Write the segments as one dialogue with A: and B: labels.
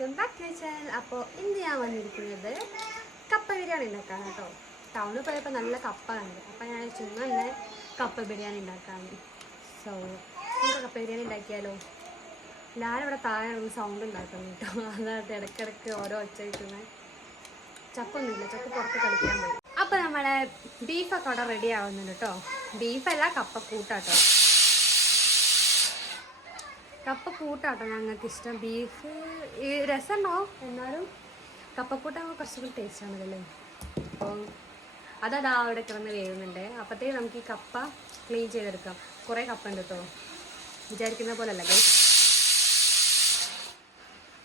A: Welcome back to channel. അപ്പോൾ ഇന്ന് ഞാൻ വന്നിരിക്കുന്നത് കപ്പ ബിരിയാണി ഉണ്ടാക്കാൻ കേട്ടോ. ടൗണിൽ പോയപ്പോൾ നല്ല കപ്പ കണ്ട്. അപ്പോൾ ഞാൻ ചുമ്മാ തന്നെ കപ്പ ബിരിയാണി ഉണ്ടാക്കാൻ സോ നമുക്ക് കപ്പ ബിരിയാണി ഉണ്ടാക്കിയാലോ? എല്ലാവരും ഇവിടെ താഴെ സൗണ്ട് ഉണ്ടാക്കുന്നു കേട്ടോ. അതായത് ഇടയ്ക്കിടയ്ക്ക് ഓരോ ഒച്ച കിട്ടുന്നത് ചപ്പൊന്നുമില്ല ചപ്പ് പുറത്ത് കളിക്കാൻ പോയി. അപ്പോൾ നമ്മളെ ബീഫൊക്കെ അവിടെ റെഡി ആവുന്നുണ്ട് കേട്ടോ. ബീഫല്ല കപ്പ കൂട്ടാട്ടോ കപ്പ കൂട്ടാട്ടോ ഞങ്ങൾക്ക് ഇഷ്ടം ബീഫ് ഈ രസമുണ്ടാവും എന്നാലും കപ്പക്കൂട്ടാകുമ്പോൾ കുറച്ചുകൂടി ടേസ്റ്റ് ആണല്ലോ അപ്പോൾ അതതാ അവിടെ കിടന്ന് വേവുന്നുണ്ട്. അപ്പോഴത്തേക്ക് നമുക്ക് ഈ കപ്പ ക്ലീൻ ചെയ്തെടുക്കാം. കുറേ കപ്പ ഉണ്ട് കേട്ടോ വിചാരിക്കുന്ന പോലെ അല്ലേ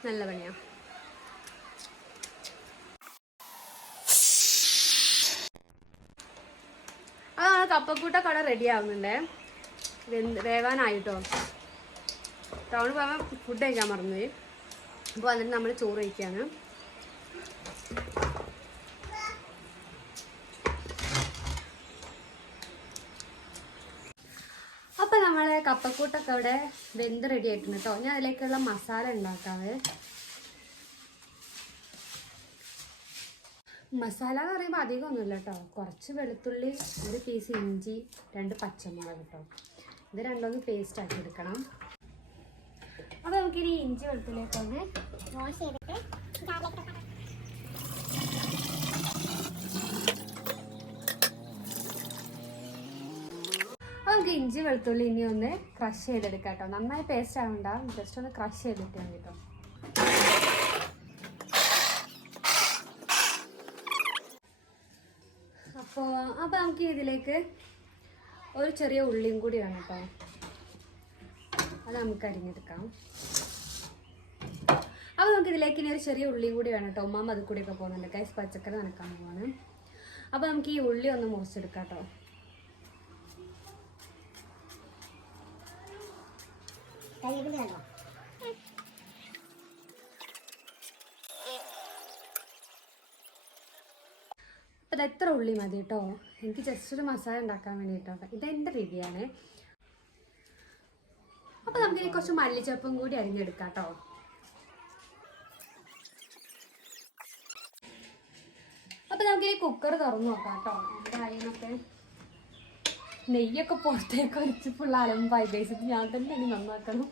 A: നല്ല പണിയാണ് കപ്പക്കൂട്ട അവിടെ റെഡി ആവുന്നുണ്ട്. വേവാനായിട്ടോ. ടൗണിൽ പോകാൻ ഫുഡ് കഴിക്കാൻ മറന്നുപോയി. അപ്പോൾ വന്നിട്ട് നമ്മൾ ചോറ് കഴിക്കുകയാണ് അപ്പം നമ്മൾ കപ്പക്കൂട്ടൊക്കെ അവിടെ വെന്ത് റെഡി ആയിട്ടുണ്ട് കേട്ടോ ഞാൻ അതിലേക്കുള്ള മസാല ഉണ്ടാക്കാവേ. മസാല എന്ന് പറയുമ്പോൾ അധികമൊന്നുമില്ല കേട്ടോ കുറച്ച് വെളുത്തുള്ളി ഒരു പീസ് ഇഞ്ചി രണ്ട് പച്ചമുളക് കേട്ടോ ഇത് രണ്ടൊന്ന് പേസ്റ്റ് ആക്കി എടുക്കണം. അപ്പോൾ നമുക്കിനി ഇഞ്ചി വെളുത്തുള്ളിയൊക്കെ ഒന്ന്
B: വാഷ് ചെയ്തിട്ട്
A: നമുക്ക് ഇഞ്ചി വെളുത്തുള്ളി ഇനി ഒന്ന് ക്രഷ് ചെയ്തെടുക്കാം കേട്ടോ. നന്നായി പേസ്റ്റ് ആവണ്ട. ജസ്റ്റ് ഒന്ന് ക്രഷ് ചെയ്തിട്ട് മതി കേട്ടോ. അപ്പോൾ അപ്പോൾ നമുക്ക് ഇതിലേക്ക് ഒരു ചെറിയ ഉള്ളിയും കൂടി വേണം കേട്ടോ. അത് നമുക്ക് അരിഞ്ഞെടുക്കാം. അപ്പോൾ നമുക്ക് ഇതിലേക്ക് ഇനി ഒരു ചെറിയ ഉള്ളി കൂടി വേണം കേട്ടോ. ഉമ്മാമ അത് കൂടിയൊക്കെ പോകുന്നുണ്ട്. കൈസ് പച്ചക്കറി നനക്കാൻ പോവാണ്. അപ്പോൾ നമുക്ക് ഈ ഉള്ളി ഒന്ന് മുറിച്ചെടുക്കാം കേട്ടോ. അപ്പം ഇത് എത്ര ഉള്ളി മതി കേട്ടോ? എനിക്ക് ജസ്റ്റ് ഒരു മസാല ഉണ്ടാക്കാൻ വേണ്ടിയിട്ടോ ഇത് എന്റെ രീതിയാണ്. നമുക്കിനി കുറച്ച് മല്ലിച്ചപ്പും കൂടി അരിഞ്ഞെടുക്കാം കേട്ടോ. അപ്പോൾ ഈ കുക്കർ തുറന്നു നോക്കാം കേട്ടോ. എന്തായാലൊക്കെ നെയ്യൊക്കെ പുറത്തേക്ക് ഒഴിച്ച് ഫുൾ അലമ്പായി. ബേസിക്ക് ഞാൻ തന്നെ നന്നാക്കണം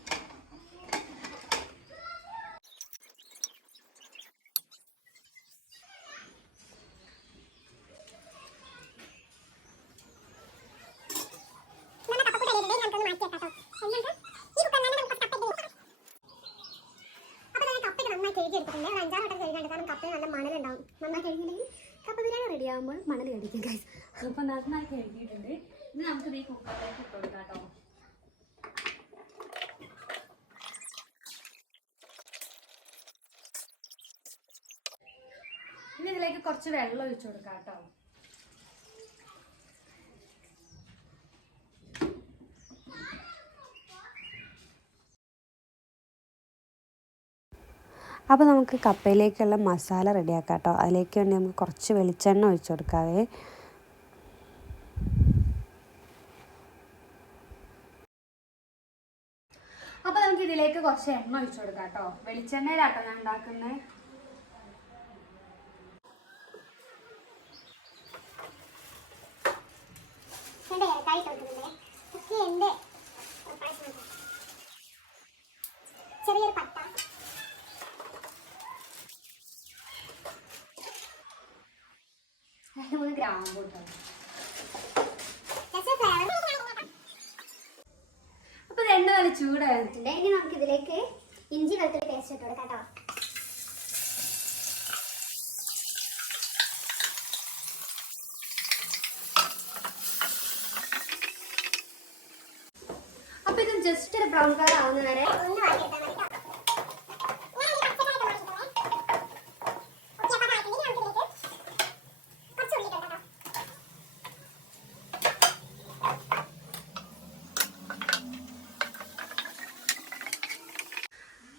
B: നമ്മൾ കപ്പക്കൂട്ട ഇടരുത്, നമുക്കൊന്ന് മാറ്റി വെക്കാം കേട്ടോ. എന്നിട്ട് ഈ കുക്കറിൽ തന്നെ നമുക്ക് കപ്പ ഇട്ട് വെക്കാം. അപ്പോൾ തന്നെ കപ്പയൊക്കെ കഴുകി ഒരു അഞ്ചാറ് വട്ടം കഴുകാണ്ട് കാരണം കപ്പയിൽ നല്ല മണലുണ്ടാവും. നന്നായി കഴുകിയില്ലെങ്കിൽ
A: കപ്പ ബിരിയാണി റെഡി ആകുമ്പോൾ മണൽ കഴിക്കും ഗൈസ് അപ്പോൾ നന്നായി കഴുകിയിട്ടുണ്ട്. ഇനി നമുക്ക് ഈ കുക്കറിലേക്ക് ഇട്ട് കൊടുക്കാം കേട്ടോ ഇനി ഇതിലേക്ക് കുറച്ച് വെള്ളം ഒഴിച്ചു കൊടുക്കാം കേട്ടോ
C: അപ്പോൾ നമുക്ക് കപ്പയിലേക്കുള്ള മസാല റെഡിയാക്കാം കേട്ടോ അതിലേക്ക് വേണ്ടി നമുക്ക് കുറച്ച് വെളിച്ചെണ്ണ ഒഴിച്ചു കൊടുക്കാവേ.
A: അപ്പോൾ നമുക്ക് ഇതിലേക്ക് കുറച്ച് എണ്ണ ഒഴിച്ചു കൊടുക്കാം കേട്ടോ വെളിച്ചെണ്ണയിലാട്ടോ ഞാൻ ഉണ്ടാക്കുന്നത്
B: ചെറിയൊരു ഏലക്കായ ഇട്ട് കൊടുക്കുന്നുണ്ട്. ഒക്കെ ഉണ്ട്. പായസം ഉണ്ട്. ചെറിയൊരു പട്ട
A: രണ്ട് മൂന്ന് ഗ്രാമ്പ് കേട്ടോ ഇത് എണ്ണ നല്ല
B: ചൂടായിട്ടുണ്ട് ഇനി നമുക്ക് ഇതിലേക്ക് ഇഞ്ചി വെളുത്തുള്ളി പേസ്റ്റ് ഇട്ട് കൊടുക്കാം കേട്ടോ.
A: ഇത് ജസ്റ്റ് ഒരു ബ്രൗൺ കളർ ആവുന്ന വരെ
B: ഒന്ന് വാട്ടിയെടുത്താൽ മതി കേട്ടോ. ഞാൻ ഈ പച്ചക്കറിയൊക്കെ വാട്ടിയിട്ടേ. ഓക്കേ, അപ്പോൾ അതായിട്ടുണ്ട്. ഇനി നമുക്ക് ഇതിലേക്ക് കുറച്ച് ഉള്ളി ഇട്ട് കൊടുക്കാം കേട്ടോ.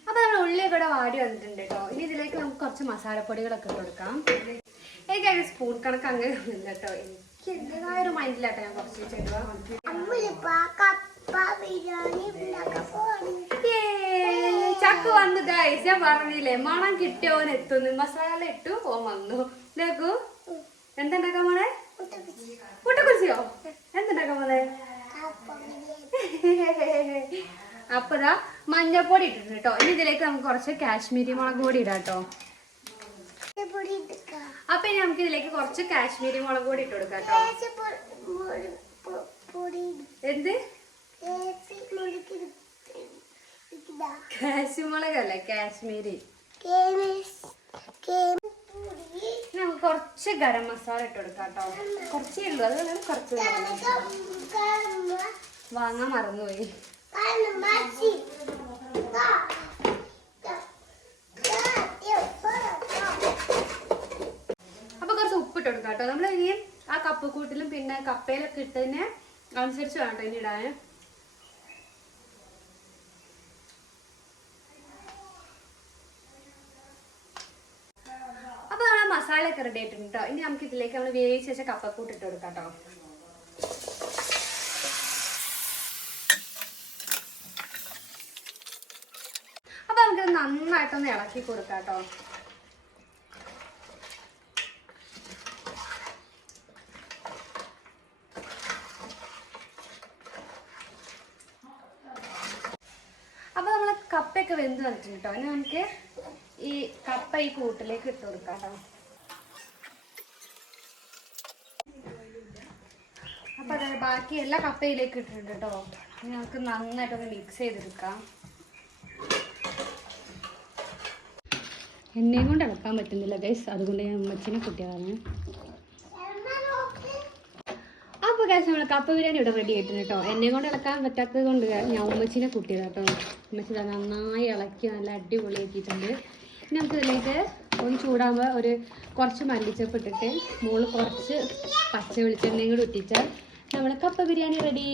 A: അപ്പോൾ നമ്മൾ ഉള്ളിയൊക്കെ ഇവിടെ വാടി വന്നിട്ടുണ്ട് കേട്ടോ ഇനി ഇതിലേക്ക് നമുക്ക് കുറച്ച് മസാലപ്പൊടികളൊക്കെ ഇട്ട് കൊടുക്കാം. എനിക്ക് അതിന് സ്പൂൺ കണക്ക് അങ്ങനെ ഒന്നുമില്ല കേട്ടോ എനിക്ക് എന്റെതായ ഒരു മൈൻഡിലാട്ടോ ഞാൻ കുറച്ച് ചെയ്യുക. ചക്ക് വന്നു ഗൈസ് ഞാൻ പറഞ്ഞില്ലേ മണം കിട്ടിയവൻ എത്തുന്നു മസാല ഇട്ടു ഓൻ വന്നു. നോക്കൂ എന്തുണ്ടാക്കാൻ മോളെ മുട്ടക്കുരിശിയോ എന്തുണ്ടാക്കാൻ മോളെ അപ്പൊ ഇതാ മഞ്ഞപ്പൊടി ഇട്ടിട്ടുണ്ട് കേട്ടോ ഇനി ഇതിലേക്ക് നമുക്ക് കുറച്ച് കാശ്മീരി മുളക് പൊടി ഇടാം കേട്ടോ അപ്പൊ ഇനി നമുക്ക് ഇതിലേക്ക് കുറച്ച് കാശ്മീരി മുളക് പൊടി ഇട്ട് കൊടുക്കാം കേട്ടോ എന്ത്? കാശ്മുളക് അല്ലേ? കാശ്മീരി. നമുക്ക് കുറച്ച് ഗരം മസാല ഇട്ട് കൊടുക്കാം കേട്ടോ കുറച്ചേ ഉള്ളൂ. അത് കുറച്ച്. വാങ്ങാൻ മറന്നുപോയി. അപ്പൊ കുറച്ച് ഉപ്പിട്ട് കൊടുക്കാം കേട്ടോ. നമ്മൾ ഇനി ആ കപ്പ് കൂട്ടിലും പിന്നെ കപ്പയിലൊക്കെ ഇട്ടതിന് അനുസരിച്ച് വേണം ഇനി ഇടാൻ അപ്പൊ മസാല ഒക്കെ റെഡി ആയിട്ടുണ്ട് കേട്ടോ. ഇനി നമുക്ക് ഇതിലേക്ക് നമ്മൾ വേവിച്ച് വെച്ച കപ്പക്കൂട്ട് ഇട്ട് കൊടുക്കാം കേട്ടോ അപ്പൊ നമുക്ക് നന്നായിട്ടൊന്ന് ഇളക്കി കൊടുക്കാം കേട്ടോ. അപ്പൊ നമ്മൾ കപ്പയൊക്കെ വെന്ത് വന്നിട്ടുണ്ട് കേട്ടോ. ഇനി നമുക്ക് ഈ കപ്പ ഈ കൂട്ടിലേക്ക് ഇട്ട് കൊടുക്കാം കേട്ടോ. അപ്പൊ അതെ ബാക്കി എല്ലാ കപ്പയിലേക്ക് ഇട്ടിട്ടുണ്ട് കേട്ടോ. നമുക്ക് നന്നായിട്ടൊന്ന് മിക്സ് ചെയ്തെടുക്കാം. എന്നെയും കൊണ്ട് ഇളക്കാൻ പറ്റുന്നില്ല ഗൈസ് അതുകൊണ്ട് ഞാൻ ഉമ്മച്ചിനെ കുട്ടികളാണ് അപ്പോൾ ഗൈസ് നമ്മൾ കപ്പ ബിരിയാണി ഇവിടെ റെഡി ആയിട്ടുണ്ട് കേട്ടോ. എന്നെ കൊണ്ട് ഇളക്കാൻ പറ്റാത്തത് കൊണ്ട് ഞാൻ ഉമ്മച്ചിനെ കുട്ടിയതാ കേട്ടോ. ഉമ്മച്ചി നന്നായി ഇളക്കി നല്ല അടിപൊളിയാക്കിയിട്ടുണ്ട് ഇനി നമുക്ക് ഇതിലേക്ക് ഒന്ന് ചൂടാകുമ്പോൾ ഒരു കുറച്ച് മല്ലിച്ചപ്പ് ഇട്ടിട്ട് മുകളിൽ കുറച്ച് പച്ച വെളിച്ചെണ്ണയും കൂടി ഇട്ടിച്ചാൽ നമ്മുടെ കപ്പ ബിരിയാണി റെഡി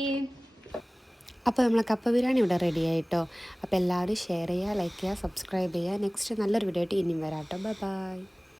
C: അപ്പോൾ നമ്മളെ കപ്പ ബിരിയാണി ഇവിടെ റെഡി ആയിട്ടോ. അപ്പോൾ എല്ലാവരും ഷെയർ ചെയ്യുക ലൈക്ക് ചെയ്യുക സബ്സ്ക്രൈബ് ചെയ്യുക. നെക്സ്റ്റ് നല്ലൊരു വീഡിയോ ആയിട്ട് ഇനിയും വരാം കേട്ടോ ബൈ